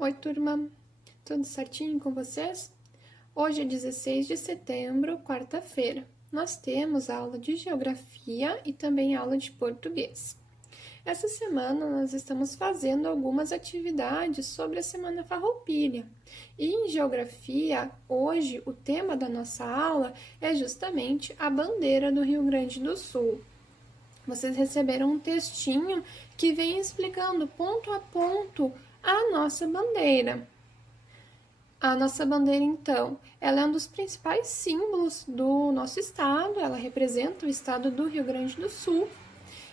Oi, turma! Tudo certinho com vocês? Hoje é 16 de setembro, quarta-feira. Nós temos aula de geografia e também aula de português. Essa semana nós estamos fazendo algumas atividades sobre a Semana Farroupilha. E em geografia, hoje o tema da nossa aula é justamente a bandeira do Rio Grande do Sul. Vocês receberam um textinho que vem explicando ponto a ponto a nossa bandeira. A nossa bandeira, então, ela é um dos principais símbolos do nosso estado, ela representa o estado do Rio Grande do Sul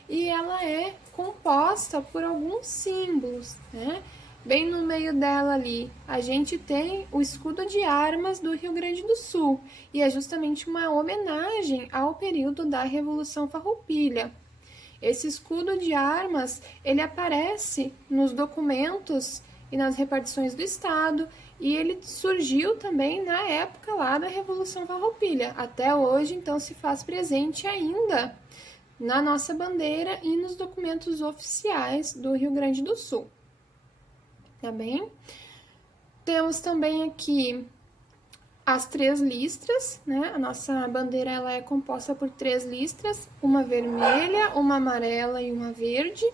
e ela é composta por alguns símbolos, né? Bem no meio dela ali, a gente tem o escudo de armas do Rio Grande do Sul e é justamente uma homenagem ao período da Revolução Farroupilha. Esse escudo de armas, ele aparece nos documentos e nas repartições do Estado, e ele surgiu também na época lá da Revolução Farroupilha. Até hoje, então, se faz presente ainda na nossa bandeira e nos documentos oficiais do Rio Grande do Sul. Tá bem? Temos também aqui as 3 listras, né? A nossa bandeira ela é composta por 3 listras, uma vermelha, uma amarela e uma verde.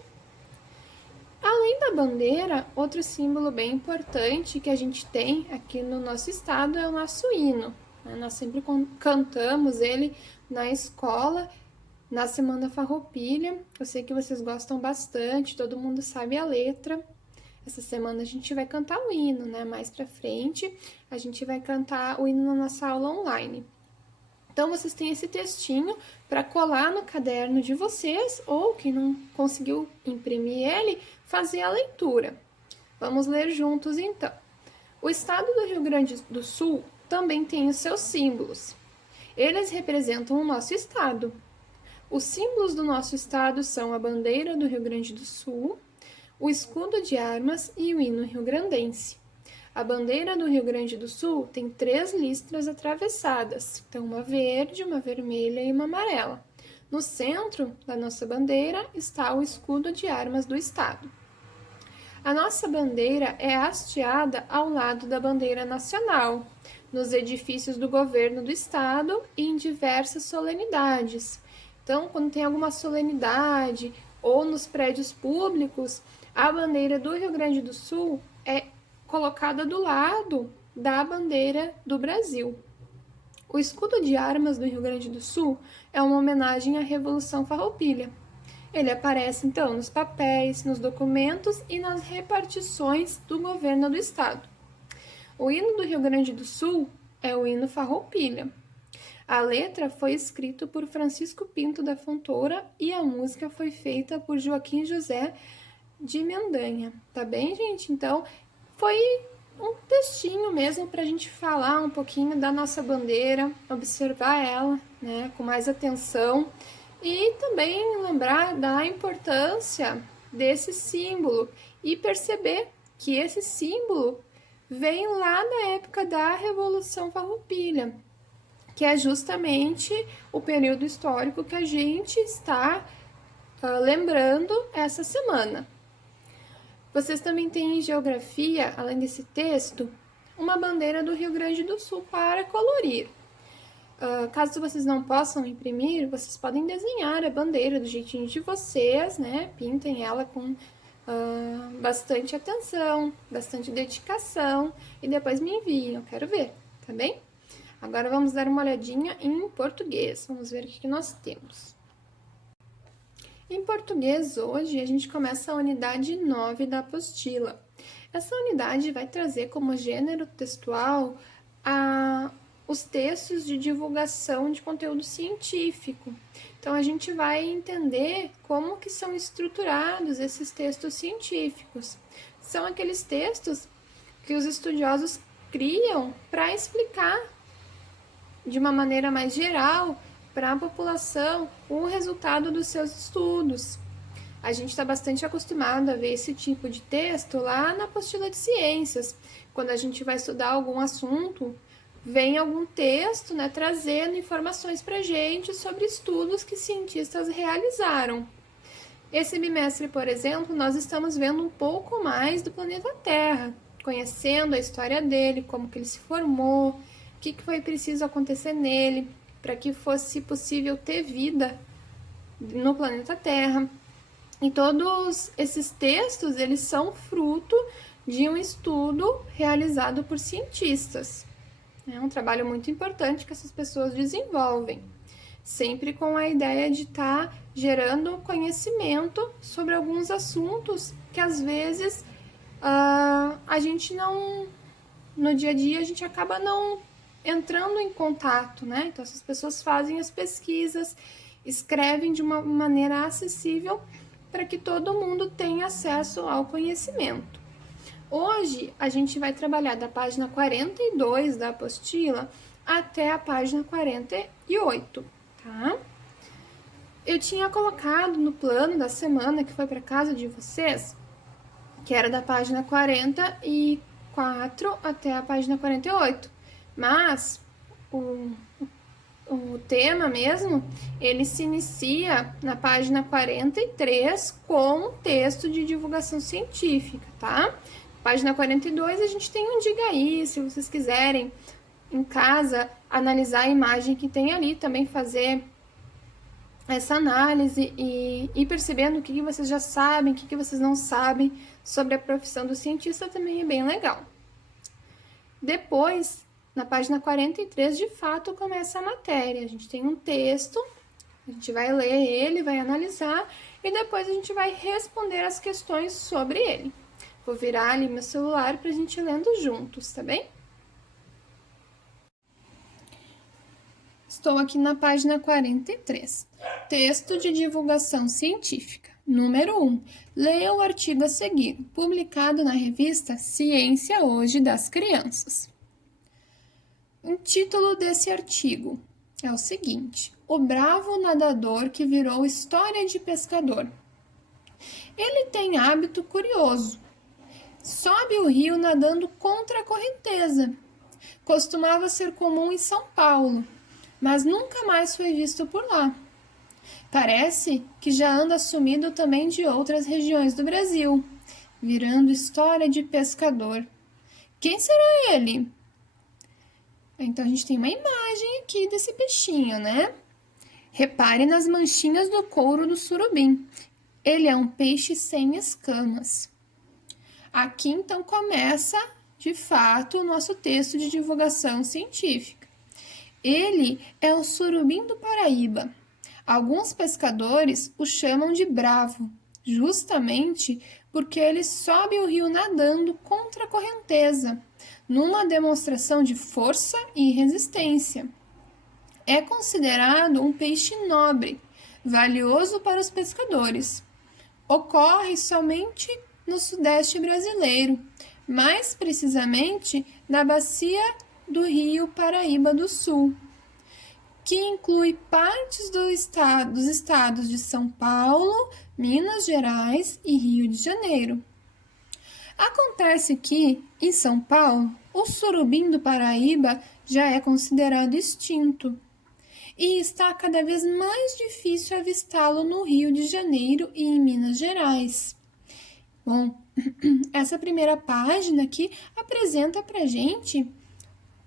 Além da bandeira, outro símbolo bem importante que a gente tem aqui no nosso estado é o nosso hino. Né? Nós sempre cantamos ele na escola, na Semana Farroupilha. Eu sei que vocês gostam bastante, todo mundo sabe a letra. Essa semana a gente vai cantar o hino, né? Mais pra frente, a gente vai cantar o hino na nossa aula online. Então, vocês têm esse textinho para colar no caderno de vocês, ou quem não conseguiu imprimir ele, fazer a leitura. Vamos ler juntos, então. O estado do Rio Grande do Sul também tem os seus símbolos. Eles representam o nosso estado. Os símbolos do nosso estado são a bandeira do Rio Grande do Sul, o escudo de armas e o hino rio-grandense. A bandeira do Rio Grande do Sul tem 3 listras atravessadas, então uma verde, uma vermelha e uma amarela. No centro da nossa bandeira está o escudo de armas do estado. A nossa bandeira é hasteada ao lado da bandeira nacional, nos edifícios do governo do estado e em diversas solenidades. Então, quando tem alguma solenidade ou nos prédios públicos, a bandeira do Rio Grande do Sul é colocada do lado da bandeira do Brasil. O escudo de armas do Rio Grande do Sul é uma homenagem à Revolução Farroupilha. Ele aparece, então, nos papéis, nos documentos e nas repartições do governo do estado. O hino do Rio Grande do Sul é o hino Farroupilha. A letra foi escrita por Francisco Pinto da Fontoura e a música foi feita por Joaquim José de Mendanha, tá bem, gente? Então, foi um textinho mesmo para a gente falar um pouquinho da nossa bandeira, observar ela, né, com mais atenção e também lembrar da importância desse símbolo e perceber que esse símbolo vem lá da época da Revolução Farroupilha, que é justamente o período histórico que a gente está lembrando essa semana. Vocês também têm em geografia, além desse texto, uma bandeira do Rio Grande do Sul para colorir. Caso vocês não possam imprimir, vocês podem desenhar a bandeira do jeitinho de vocês, né? Pintem ela com bastante atenção, bastante dedicação e depois me enviem, eu quero ver, tá bem? Agora vamos dar uma olhadinha em português, vamos ver o que nós temos. Em português, hoje, a gente começa a unidade 9 da apostila. Essa unidade vai trazer como gênero textual os textos de divulgação de conteúdo científico. Então, a gente vai entender como que são estruturados esses textos científicos. São aqueles textos que os estudiosos criam para explicar de uma maneira mais geral para a população o resultado dos seus estudos. A gente está bastante acostumado a ver esse tipo de texto lá na apostila de ciências. Quando a gente vai estudar algum assunto, vem algum texto, né, trazendo informações para a gente sobre estudos que cientistas realizaram. Esse bimestre, por exemplo, nós estamos vendo um pouco mais do planeta Terra. conhecendo a história dele, como que ele se formou, o que foi preciso acontecer nele para que fosse possível ter vida no planeta Terra. E todos esses textos, eles são fruto de um estudo realizado por cientistas. É um trabalho muito importante que essas pessoas desenvolvem, sempre com a ideia de estar gerando conhecimento sobre alguns assuntos que às vezes a gente não, no dia a dia, a gente acaba não entrando em contato, né? Então, essas pessoas fazem as pesquisas, escrevem de uma maneira acessível para que todo mundo tenha acesso ao conhecimento. Hoje, a gente vai trabalhar da página 42 da apostila até a página 48, tá? Eu tinha colocado no plano da semana que foi para casa de vocês, que era da página 44 até a página 48, mas o tema mesmo, ele se inicia na página 43 com um texto de divulgação científica, tá? Página 42 a gente tem um diga aí, se vocês quiserem em casa analisar a imagem que tem ali, também fazer essa análise e ir percebendo o que vocês já sabem, o que vocês não sabem sobre a profissão do cientista também é bem legal. Depois, na página 43, de fato, começa a matéria. A gente tem um texto, a gente vai ler ele, vai analisar e depois a gente vai responder as questões sobre ele. Vou virar ali meu celular para a gente ir lendo juntos, tá bem? Estou aqui na página 43. Texto de divulgação científica. Número 1. Leia o artigo a seguir, publicado na revista Ciência Hoje das Crianças. O título desse artigo é o seguinte: O bravo nadador que virou história de pescador. Ele tem hábito curioso. Sobe o rio nadando contra a correnteza. Costumava ser comum em São Paulo, mas nunca mais foi visto por lá. Parece que já anda sumido também de outras regiões do Brasil, virando história de pescador. Quem será ele? Então, a gente tem uma imagem aqui desse peixinho, né? Repare nas manchinhas do couro do surubim. Ele é um peixe sem escamas. Aqui, então, começa, de fato, o nosso texto de divulgação científica. Ele é o surubim do Paraíba. Alguns pescadores o chamam de bravo, justamente porque ele sobe o rio nadando contra a correnteza, numa demonstração de força e resistência. É considerado um peixe nobre, valioso para os pescadores. Ocorre somente no sudeste brasileiro, mais precisamente na bacia do rio Paraíba do Sul, que inclui partes dos estados de São Paulo, Minas Gerais e Rio de Janeiro. Acontece que, em São Paulo, o surubim do Paraíba já é considerado extinto e está cada vez mais difícil avistá-lo no Rio de Janeiro e em Minas Gerais. Bom, essa primeira página aqui apresenta para a gente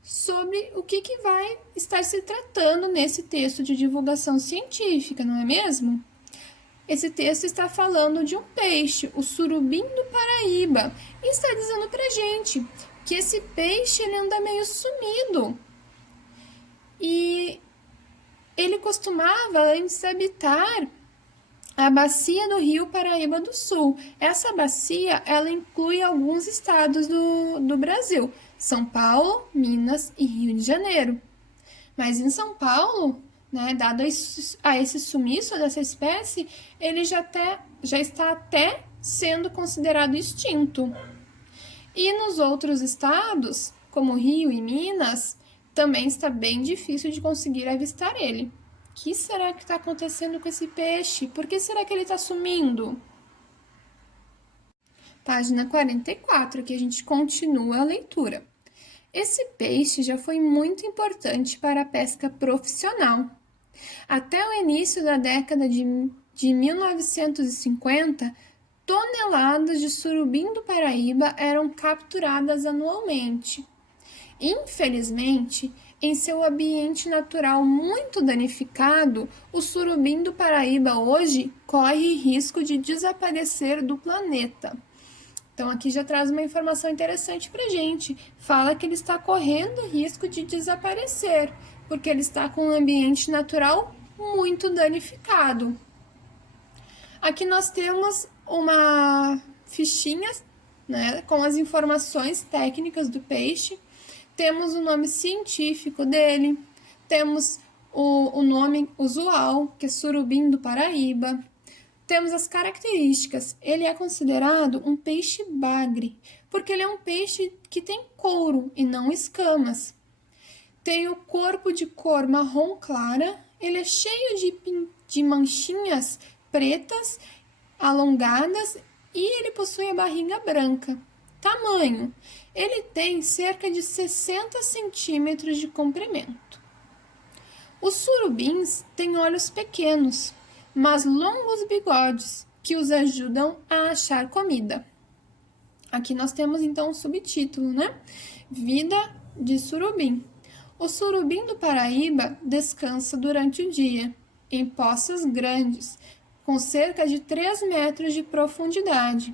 sobre o que vai estar se tratando nesse texto de divulgação científica, não é mesmo? Esse texto está falando de um peixe, o surubim do Paraíba, e está dizendo pra gente que esse peixe ele anda meio sumido. E ele costumava antes habitar a bacia do rio Paraíba do Sul. Essa bacia, ela inclui alguns estados do Brasil, São Paulo, Minas e Rio de Janeiro. Mas em São Paulo, né, dado a esse sumiço dessa espécie, ele já está até sendo considerado extinto. E nos outros estados, como Rio e Minas, também está bem difícil de conseguir avistar ele. O que será que está acontecendo com esse peixe? Por que será que ele está sumindo? Página 44, que a gente continua a leitura. Esse peixe já foi muito importante para a pesca profissional. Até o início da década de 1950, toneladas de surubim do Paraíba eram capturadas anualmente. Infelizmente, em seu ambiente natural muito danificado, o surubim do Paraíba hoje corre risco de desaparecer do planeta. Então, aqui já traz uma informação interessante para a gente. Fala que ele está correndo risco de desaparecer, porque ele está com um ambiente natural muito danificado. Aqui nós temos uma fichinha, né, com as informações técnicas do peixe. Temos o nome científico dele, temos o nome usual, que é surubim do Paraíba. Temos as características. Ele é considerado um peixe bagre, porque ele é um peixe que tem couro e não escamas. Tem o corpo de cor marrom clara, ele é cheio de manchinhas pretas, alongadas, e ele possui a barriga branca. Tamanho: ele tem cerca de 60 centímetros de comprimento. Os surubins têm olhos pequenos, mas longos bigodes que os ajudam a achar comida. Aqui nós temos então um subtítulo, né? Vida de surubim. O surubim do Paraíba descansa durante o dia, em poças grandes, com cerca de 3 metros de profundidade,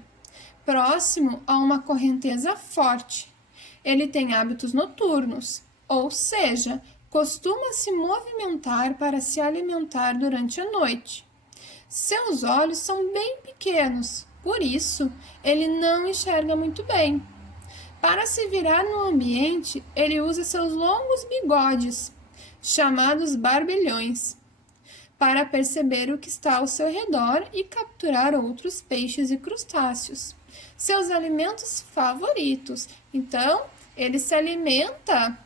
próximo a uma correnteza forte. Ele tem hábitos noturnos, ou seja, costuma se movimentar para se alimentar durante a noite. Seus olhos são bem pequenos, por isso ele não enxerga muito bem. Para se virar no ambiente, ele usa seus longos bigodes, chamados barbelhões, para perceber o que está ao seu redor e capturar outros peixes e crustáceos. Seus alimentos favoritos. Então, ele se alimenta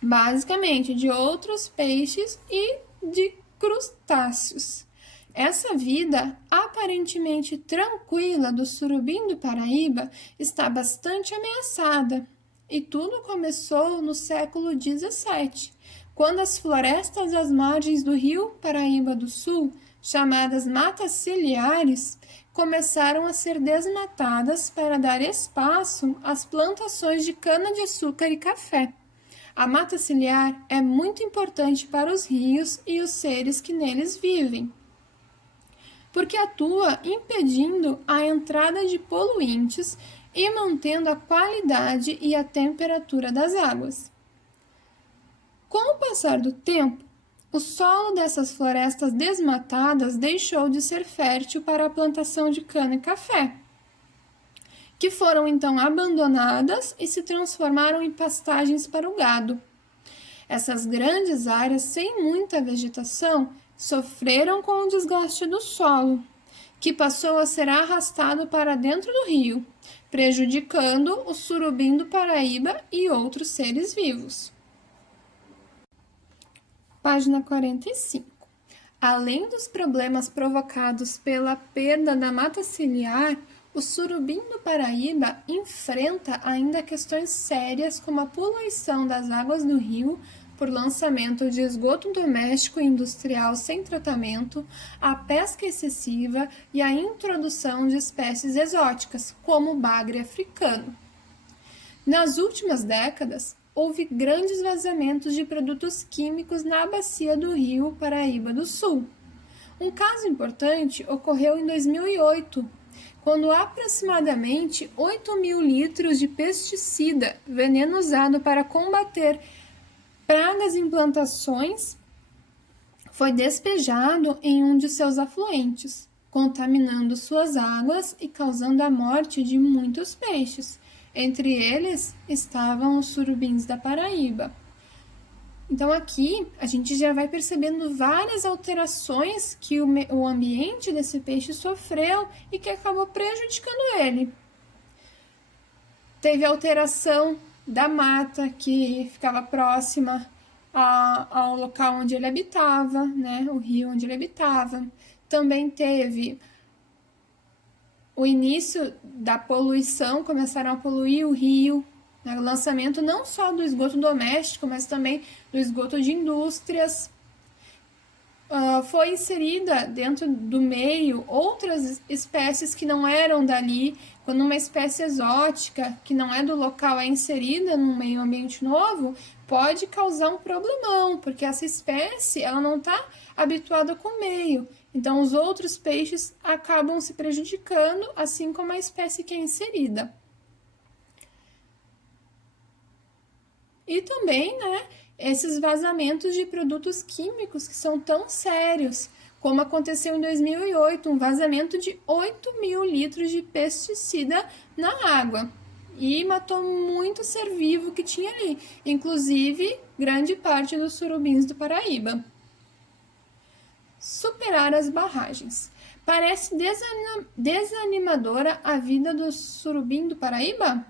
basicamente de outros peixes e de crustáceos. Essa vida aparentemente tranquila do surubim do Paraíba está bastante ameaçada. E tudo começou no século XVII, quando as florestas às margens do rio Paraíba do Sul, chamadas matas ciliares, começaram a ser desmatadas para dar espaço às plantações de cana-de-açúcar e café. A mata ciliar é muito importante para os rios e os seres que neles vivem, porque atua impedindo a entrada de poluentes e mantendo a qualidade e a temperatura das águas. Com o passar do tempo, o solo dessas florestas desmatadas deixou de ser fértil para a plantação de cana e café, que foram então abandonadas e se transformaram em pastagens para o gado. Essas grandes áreas sem muita vegetação sofreram com o desgaste do solo, que passou a ser arrastado para dentro do rio, prejudicando o surubim do Paraíba e outros seres vivos. Página 45. Além dos problemas provocados pela perda da mata ciliar, o surubim do Paraíba enfrenta ainda questões sérias como a poluição das águas do rio por lançamento de esgoto doméstico e industrial sem tratamento, a pesca excessiva e a introdução de espécies exóticas, como o bagre africano. Nas últimas décadas, houve grandes vazamentos de produtos químicos na bacia do rio Paraíba do Sul. Um caso importante ocorreu em 2008, quando aproximadamente 8.000 litros de pesticida, veneno usado para combater pragas em plantações, foi despejado em um de seus afluentes, contaminando suas águas e causando a morte de muitos peixes. Entre eles estavam os surubins da Paraíba. Então aqui a gente já vai percebendo várias alterações que o ambiente desse peixe sofreu e que acabou prejudicando ele. Teve alteração da mata que ficava próxima ao local onde ele habitava, né, o rio onde ele habitava. Também teve o início da poluição, começaram a poluir o rio, né, o lançamento não só do esgoto doméstico, mas também do esgoto de indústrias. foi inserida dentro do meio outras espécies que não eram dali. Quando uma espécie exótica, que não é do local, é inserida num meio ambiente novo, pode causar um problemão, porque essa espécie ela não está habituada com o meio. Então, os outros peixes acabam se prejudicando, assim como a espécie que é inserida. E também, né, esses vazamentos de produtos químicos que são tão sérios, como aconteceu em 2008, um vazamento de 8.000 litros de pesticida na água. E matou muito ser vivo que tinha ali, inclusive grande parte dos surubins do Paraíba. Superar as barragens. Parece desanimadora a vida do surubim do Paraíba?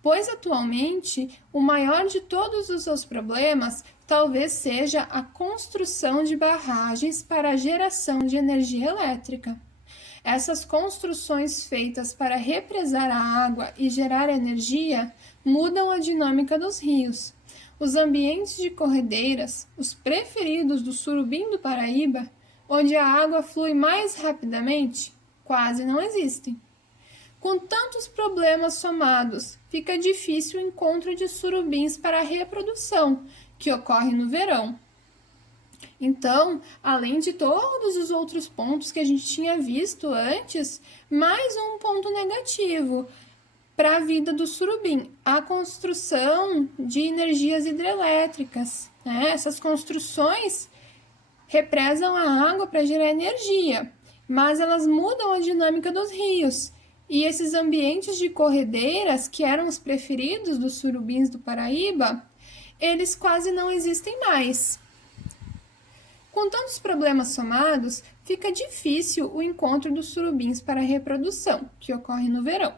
Pois atualmente o maior de todos os seus problemas talvez seja a construção de barragens para a geração de energia elétrica. Essas construções feitas para represar a água e gerar energia mudam a dinâmica dos rios. Os ambientes de corredeiras, os preferidos do surubim do Paraíba, onde a água flui mais rapidamente, quase não existem. Com tantos problemas somados, fica difícil o encontro de surubins para a reprodução, que ocorre no verão. Então, além de todos os outros pontos que a gente tinha visto antes, mais um ponto negativo para a vida do surubim, a construção de energias hidrelétricas. Essas construções represam a água para gerar energia, mas elas mudam a dinâmica dos rios. E esses ambientes de corredeiras, que eram os preferidos dos surubins do Paraíba, eles quase não existem mais. Com tantos problemas somados, fica difícil o encontro dos surubins para a reprodução, que ocorre no verão.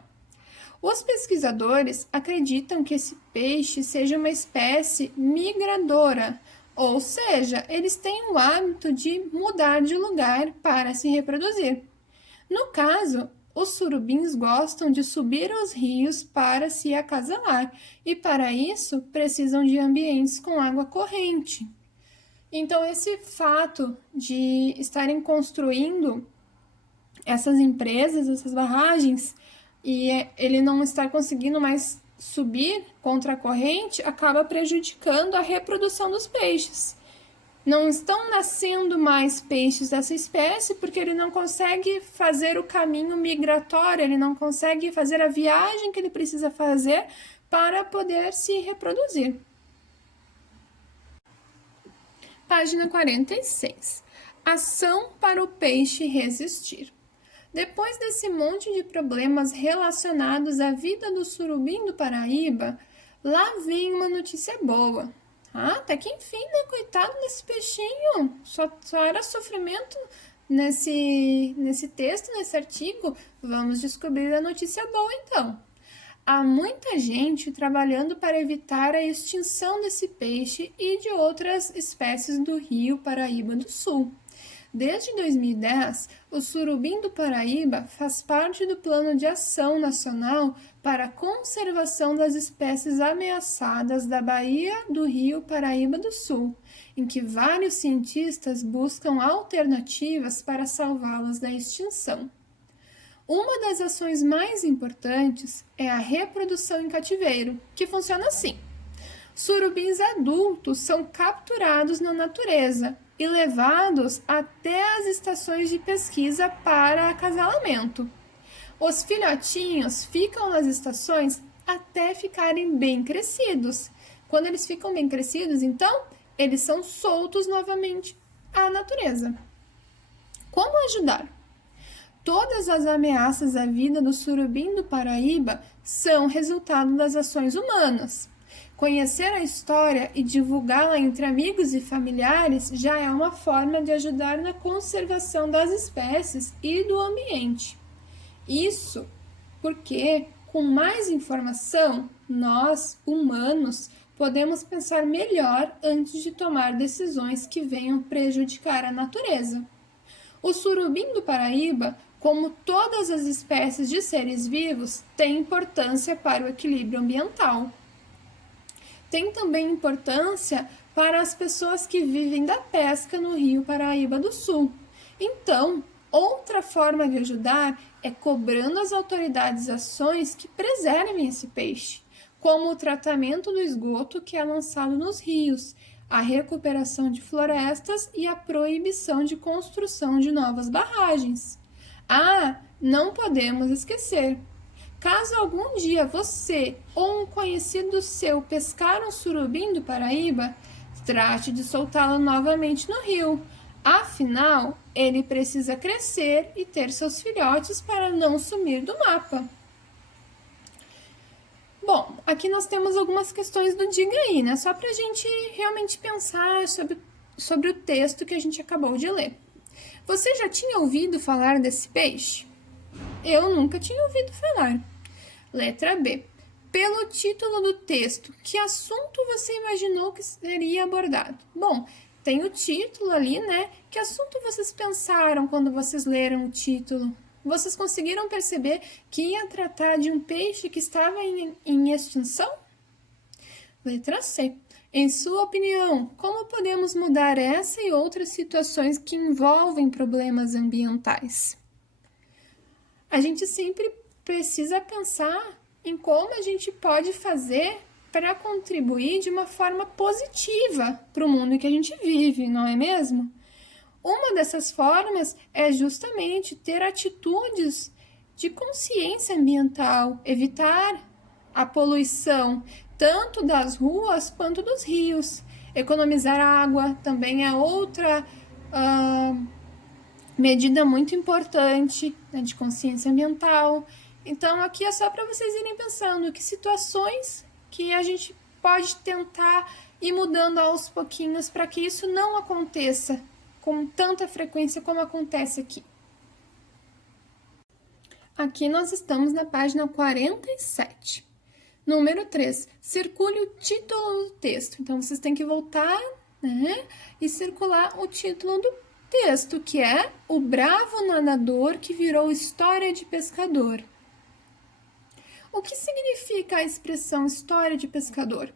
Os pesquisadores acreditam que esse peixe seja uma espécie migradora, ou seja, eles têm o hábito de mudar de lugar para se reproduzir. No caso, os surubins gostam de subir aos rios para se acasalar e, para isso, precisam de ambientes com água corrente. Então, esse fato de estarem construindo essas empresas, essas barragens, e ele não estar conseguindo mais subir contra a corrente, acaba prejudicando a reprodução dos peixes. Não estão nascendo mais peixes dessa espécie porque ele não consegue fazer o caminho migratório, ele não consegue fazer a viagem que ele precisa fazer para poder se reproduzir. Página 46. Ação para o peixe resistir. Depois desse monte de problemas relacionados à vida do surubim do Paraíba, lá vem uma notícia boa. Até que enfim, né? Coitado desse peixinho. Só era sofrimento nesse texto, nesse artigo. Vamos descobrir a notícia boa, então. Há muita gente trabalhando para evitar a extinção desse peixe e de outras espécies do Rio Paraíba do Sul. Desde 2010, o surubim do Paraíba faz parte do Plano de Ação Nacional para a Conservação das Espécies Ameaçadas da Baía do Rio Paraíba do Sul, em que vários cientistas buscam alternativas para salvá-las da extinção. Uma das ações mais importantes é a reprodução em cativeiro, que funciona assim. Surubins adultos são capturados na natureza e levados até as estações de pesquisa para acasalamento. Os filhotinhos ficam nas estações até ficarem bem crescidos. Quando eles ficam bem crescidos, então, eles são soltos novamente à natureza. Como ajudar? Todas as ameaças à vida do surubim do Paraíba são resultado das ações humanas. Conhecer a história e divulgá-la entre amigos e familiares já é uma forma de ajudar na conservação das espécies e do ambiente. Isso porque, com mais informação, nós, humanos, podemos pensar melhor antes de tomar decisões que venham prejudicar a natureza. O surubim do Paraíba, como todas as espécies de seres vivos, tem importância para o equilíbrio ambiental. Tem também importância para as pessoas que vivem da pesca no Rio Paraíba do Sul. Então, outra forma de ajudar é cobrando às autoridades ações que preservem esse peixe, como o tratamento do esgoto que é lançado nos rios, a recuperação de florestas e a proibição de construção de novas barragens. Ah, não podemos esquecer. Caso algum dia você ou um conhecido seu pescar um surubim do Paraíba, trate de soltá-lo novamente no rio. Afinal, ele precisa crescer e ter seus filhotes para não sumir do mapa. Bom, aqui nós temos algumas questões do Diga Aí, né? Só para a gente realmente pensar sobre o texto que a gente acabou de ler. Você já tinha ouvido falar desse peixe? Eu nunca tinha ouvido falar. Letra B. Pelo título do texto, que assunto você imaginou que seria abordado? Bom, tem o título ali, né? Que assunto vocês pensaram quando vocês leram o título? Vocês conseguiram perceber que ia tratar de um peixe que estava em extinção? Letra C. Em sua opinião, como podemos mudar essa e outras situações que envolvem problemas ambientais? A gente sempre precisa pensar em como a gente pode fazer para contribuir de uma forma positiva para o mundo em que a gente vive, não é mesmo? Uma dessas formas é justamente ter atitudes de consciência ambiental, evitar a poluição tanto das ruas quanto dos rios. Economizar água também é outra medida muito importante, né, de consciência ambiental. Então, aqui é só para vocês irem pensando que situações que a gente pode tentar ir mudando aos pouquinhos para que isso não aconteça com tanta frequência como acontece aqui. Aqui nós estamos na página 47. Número 3, circule o título do texto. Então, vocês têm que voltar, né, e circular o título do texto, que é O Bravo Nadador que Virou História de Pescador. O que significa a expressão história de pescador?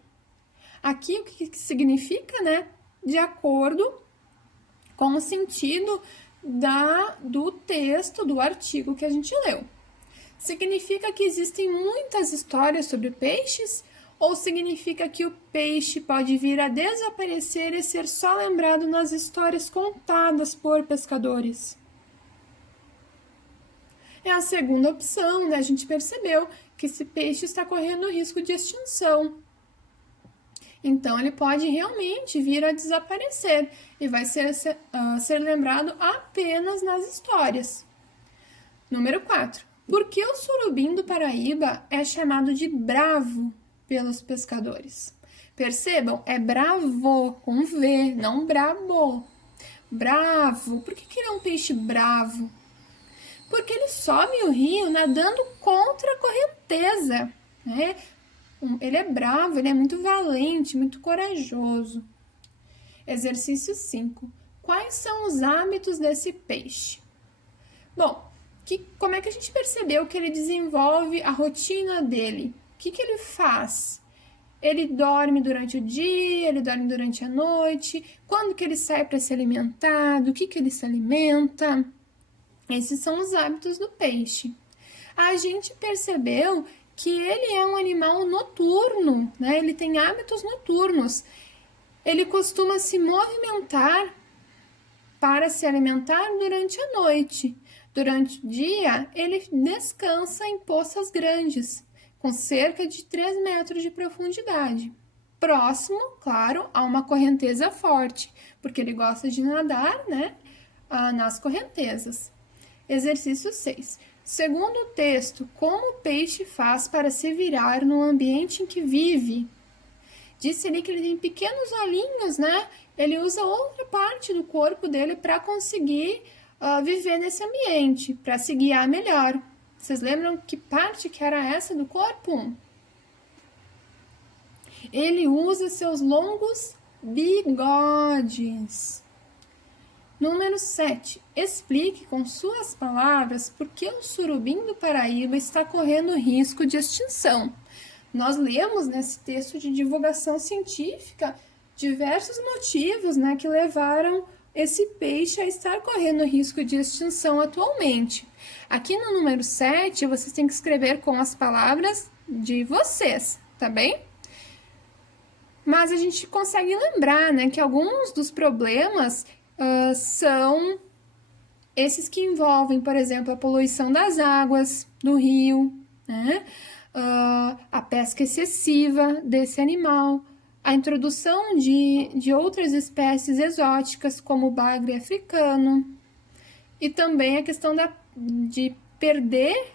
Aqui o que significa, né, de acordo com o sentido do texto, do artigo que a gente leu. Significa que existem muitas histórias sobre peixes ou significa que o peixe pode vir a desaparecer e ser só lembrado nas histórias contadas por pescadores? É a segunda opção, né? A gente percebeu que esse peixe está correndo risco de extinção. Então, ele pode realmente vir a desaparecer e vai ser lembrado apenas nas histórias. Número 4. Por que o surubim do Paraíba é chamado de bravo pelos pescadores? Percebam, é bravo, com V, não brabo. Bravo. Por que ele é um peixe bravo? Porque ele sobe o rio nadando contra a correnteza, né? Ele é bravo, ele é muito valente, muito corajoso. Exercício 5. Quais são os hábitos desse peixe? Bom, como é que a gente percebeu que ele desenvolve a rotina dele? O que ele faz? Ele dorme durante o dia, ele dorme durante a noite? Quando que ele sai para se alimentar? Do que ele se alimenta? Esses são os hábitos do peixe. A gente percebeu que ele é um animal noturno, né? Ele tem hábitos noturnos. Ele costuma se movimentar para se alimentar durante a noite. Durante o dia, ele descansa em poças grandes, com cerca de 3 metros de profundidade. Próximo, claro, a uma correnteza forte, porque ele gosta de nadar, né, nas correntezas. Exercício 6. Segundo o texto, como o peixe faz para se virar no ambiente em que vive? Disse ali que ele tem pequenos olhinhos, né? Ele usa outra parte do corpo dele para conseguir viver nesse ambiente, para se guiar melhor. Vocês lembram que parte que era essa do corpo? Ele usa seus longos bigodes. Número 7. Explique com suas palavras por que o surubim do Paraíba está correndo risco de extinção. Nós lemos nesse texto de divulgação científica diversos motivos, né, que levaram esse peixe a estar correndo risco de extinção atualmente. Aqui no número 7, vocês têm que escrever com as palavras de vocês, tá bem? Mas a gente consegue lembrar, né, que alguns dos problemas são esses que envolvem, por exemplo, a poluição das águas do rio, né? A pesca excessiva desse animal, a introdução de outras espécies exóticas, como o bagre africano, e também a questão de perder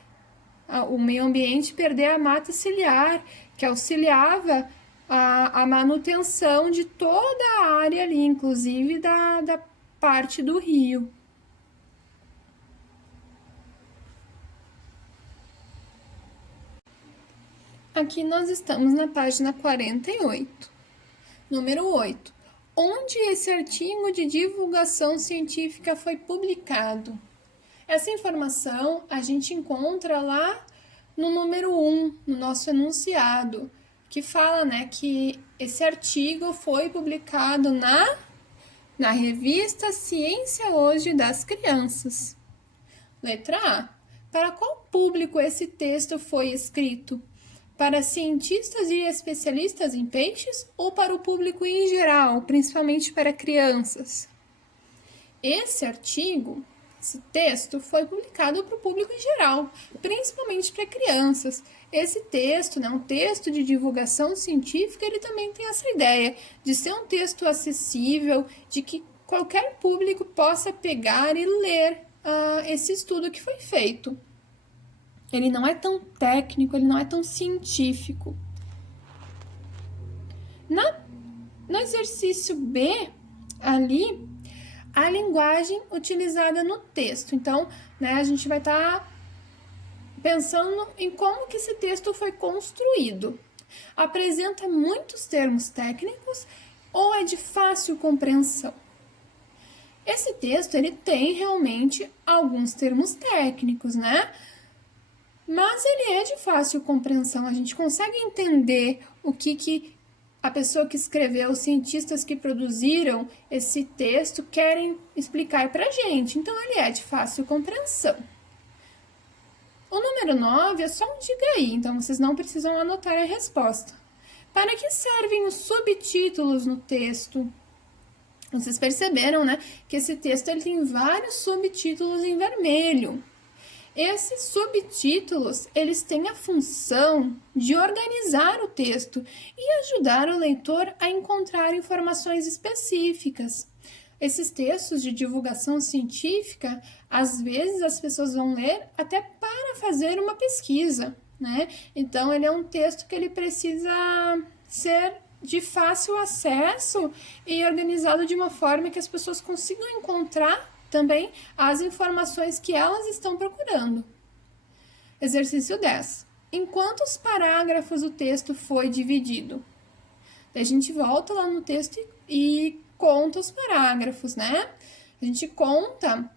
o meio ambiente, perder a mata ciliar, que auxiliava a manutenção de toda a área ali, inclusive da parte do rio. Aqui nós estamos na página 48. Número 8. Onde esse artigo de divulgação científica foi publicado? Essa informação a gente encontra lá no número 1, no nosso enunciado, que fala, né, que esse artigo foi publicado na revista Ciência Hoje das Crianças. Letra A. Para qual público esse texto foi escrito? Para cientistas e especialistas em peixes ou para o público em geral, principalmente para crianças? Esse artigo, esse texto, foi publicado para o público em geral, principalmente para crianças. Esse texto, né, um texto de divulgação científica, ele também tem essa ideia de ser um texto acessível, de que qualquer público possa pegar e ler esse estudo que foi feito. Ele não é tão técnico, ele não é tão científico. No exercício B, ali, a linguagem utilizada no texto. Então, né, a gente vai estar pensando em como que esse texto foi construído. Apresenta muitos termos técnicos ou é de fácil compreensão? Esse texto, ele tem realmente alguns termos técnicos, né? Mas ele é de fácil compreensão, a gente consegue entender o que a pessoa que escreveu, os cientistas que produziram esse texto querem explicar para a gente. Então, ele é de fácil compreensão. O número 9 é só um diga aí, então vocês não precisam anotar a resposta. Para que servem os subtítulos no texto? Vocês perceberam, né, que esse texto ele tem vários subtítulos em vermelho. Esses subtítulos, eles têm a função de organizar o texto e ajudar o leitor a encontrar informações específicas. Esses textos de divulgação científica, às vezes as pessoas vão ler até para fazer uma pesquisa, né? Então, ele é um texto que ele precisa ser de fácil acesso e organizado de uma forma que as pessoas consigam encontrar também as informações que elas estão procurando. Exercício 10. Em quantos parágrafos o texto foi dividido? Daí a gente volta lá no texto e conta os parágrafos, né? A gente conta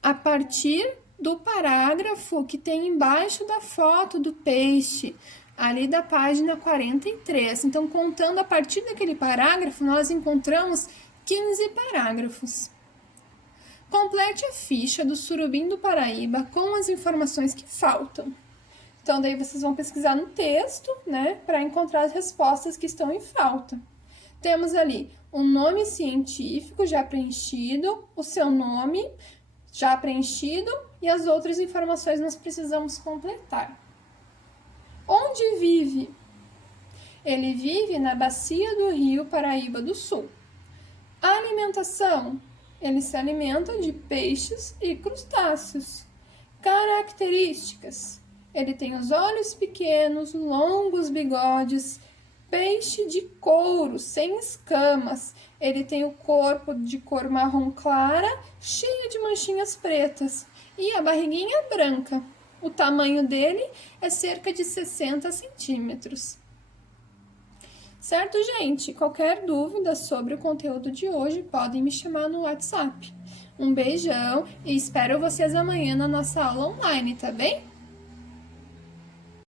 a partir do parágrafo que tem embaixo da foto do peixe, ali da página 43. Então, contando a partir daquele parágrafo, nós encontramos 15 parágrafos. Complete a ficha do surubim do Paraíba com as informações que faltam. Então, daí vocês vão pesquisar no texto, né, para encontrar as respostas que estão em falta. Temos ali um nome científico já preenchido, o seu nome já preenchido e as outras informações nós precisamos completar. Onde vive? Ele vive na bacia do rio Paraíba do Sul. A alimentação? Ele se alimenta de peixes e crustáceos. Características: ele tem os olhos pequenos, longos bigodes, peixe de couro, sem escamas. Ele tem o corpo de cor marrom clara, cheio de manchinhas pretas, e a barriguinha branca. O tamanho dele é cerca de 60 centímetros. Certo, gente? Qualquer dúvida sobre o conteúdo de hoje, podem me chamar no WhatsApp. Um beijão e espero vocês amanhã na nossa aula online, tá bem?